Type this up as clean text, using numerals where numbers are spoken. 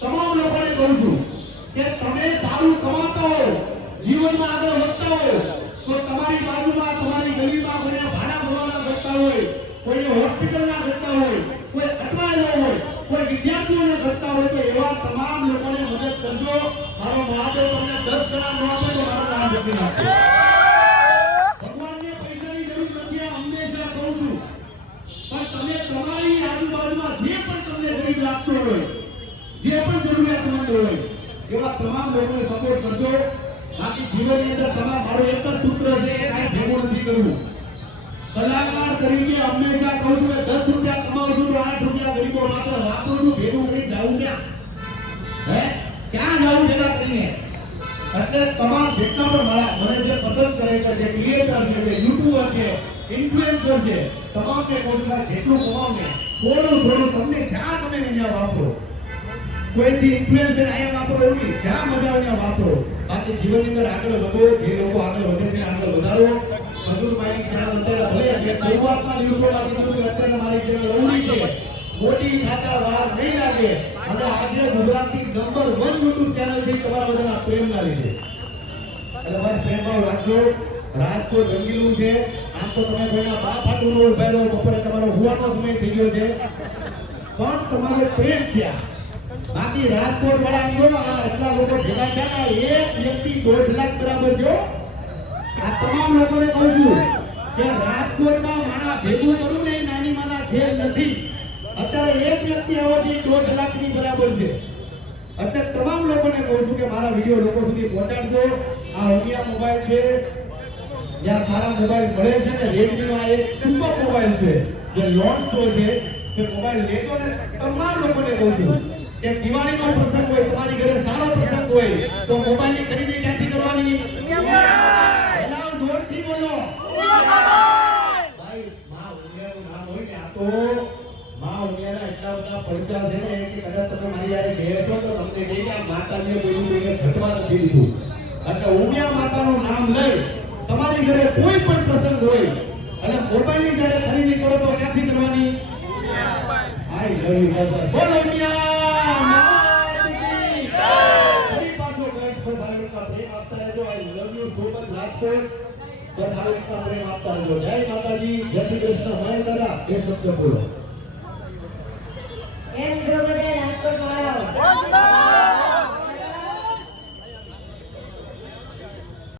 તમામ લોકોને કહું છું કે તમે સારું કમાતા હો, જીવનમાં આગળ વધતા હો, તો તમારી બાજુમાં તમારી ગલીમાં કોઈને ભાડા ભરવાના કરતા હોય, કોઈને હોસ્પિટલના કરતા હોય, કોઈ અટવાયેલો હોય, કોઈ વિદ્યાર્થીઓને કરતા હોય, તો એવા તમામ લોકોને મદદ કરજો. મારો મહાદેવ તમને 10 ગણા ન આપે તો મારો નામ લખી નાખજો. ભગવાનને પૈસાની જરૂર નથી, આ હંમેશા કહું છું. પણ તમે તમારી આજુબાજુમાં જે પણ તમને ગરીબ લાગતો હોય, જે પણ જરૂરિયાતમંદ હોય, એવા તમામ લોકોને સપોર્ટ કરજો. બાકી જીવનની અંદર તમામ મારો એક જ સૂત્ર છે કે કાંઈ ભેગું નથી કરવું. કલાકાર તરીકે હંમેશા કહું છું કે 10 રૂપિયા કમાવું છું તો 8 રૂપિયા ગરીબો માટે વાપરું છું. ભેગું કરી જાવું ક્યાં? ક્યાં જાવું ભેગા કરીને? એટલે તમામ જેટલા પણ મારા મને જે પસંદ કરે છે, જે ક્રિએટર છે, જે યુટ્યુબર છે, ઇન્ફ્લુએન્સર છે, તમામને કહું છું કે જેટલું કમાવ ને થોડું થોડું તમને જ્યાં તમે ત્યાં વાપરો. કોઈથી ઇન્ફ્લુએન્સર અહીંયા વાપરો એવું નહીં, જ્યાં મજા આવે ત્યાં વાપરો. બાકી જીવનની અંદર આગળ વધો. જે લોકો આગળ વધે છે આગળ વધારો. મજૂરભાઈની ચેનલ અત્યારે ભલે શરૂઆતના દિવસોમાં કીધું કે અત્યારે મારી ચેનલ અવળી છે, મોટી ખાતા વાર નહીં લાગે, અને આજે ગુજરાતની નંબર 1 યુટ્યુબ ચેનલ છે તમારા બધાના પ્રેમના લીધે. એટલે બસ પ્રેમભાવ રાખજો. રાજકોટ રંગીલું છે. આમ તો તમે કોઈના બાપ હાટું નો ઉભા રહો, બપોરે તમારો હુવાનો સમય થઈ ગયો છે, પણ તમારો પ્રેમ છે. બાકી રાજકોટ વાળા એટલા લોકો ભેગા થયા, એક વ્યક્તિ 1.5 લાખ બરાબર છે. આ તમામ લોકોને કહું છું કે રાજકોટમાં માણા ભેગું કરું ને નાની માના ખેલ નથી. અત્યારે એક વ્યક્તિ આવો છે 1.5 લાખની બરાબર છે. એટલે તમામ લોકોને કહું છું કે મારા વિડીયો લોકો સુધી પહોંચાડજો. આ ઓમિયા મોબાઈલ છે, જ્યાં સારા મોબાઈલ મળે છે, ને રેડમીનો આ એક સુપર મોબાઈલ છે જે લોન્ચ થયો છે. કે મોબાઈલ લેજો ને તમામ લોકોને કહું છું કે દિવાળીનો પ્રસંગ હોય, તમારી ઘરે સારો પ્રસંગ હોય, તો મોબાઈલની ખરીદી ક્યાંથી કરવાની? એલાવ જોરથી બોલો. ભાઈ માં ઉમિયાનું નામ હોય ને, આ તો માં ઉમિયાના એટલા બધા પડચા છે ને કે કદાચ તમે મારી યારે બેસો તો તમને કહે કે માતાજીએ કોઈ કોઈને ઘટવા નથી દીધું. એટલે ઉમિયા માતાનું નામ લઈ તમારી ઘરે કોઈ પણ પ્રસંગ હોય અને મોબાઈલની જ્યારે ખરીદી કરો તો ક્યાંથી કરવાની? આઈ લવ યુ બ્રધર. બોલો ઉમિયા માતાજી જય. ફરી પાછો કહીશ, બસ આવી રીતના પ્રેમ આપતા રહેજો. I love you so much Rajkot. બસ આવી રીતના પ્રેમ આપતા રહેજો. જય માતાજી, જય શ્રી કૃષ્ણ. માય દાદા એ શબ્દ બોલો.